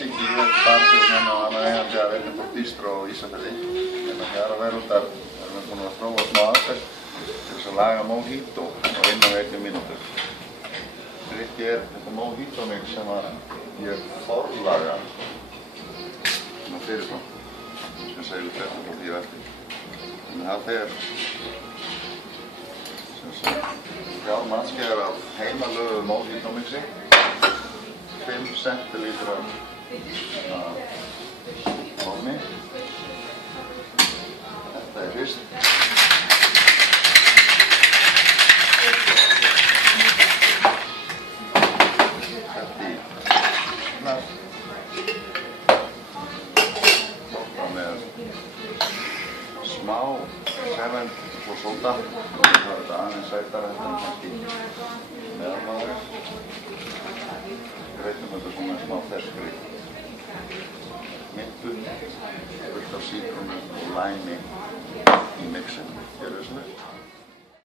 Siggi, ég er barþjóð hérna og annar eigandi af Edinborg Bistro á Ísafirði. Hérna hér að Verundar erum við búin að þróa smá aðferð til þess að laga mojito á 1,1 mínútu. Drykki er þetta mojito mix sem ég forlaga svona fyrirfram, sem segir fréttum frá því á eftir. Þannig að það fer sem sagt 3 matskeiðar af heimalöguðu mojito mixi, 5 centilítrar af rómi. Þetta er fyrst. Sett í glas. Toppa með smá sement og sóda. Það er þetta aðeins sætara en kannski meðalmaður. Breytum þetta svona smá ferskri myntu, fullt af sítrónu og læmi í mixinu. Gjörðu þessu vel.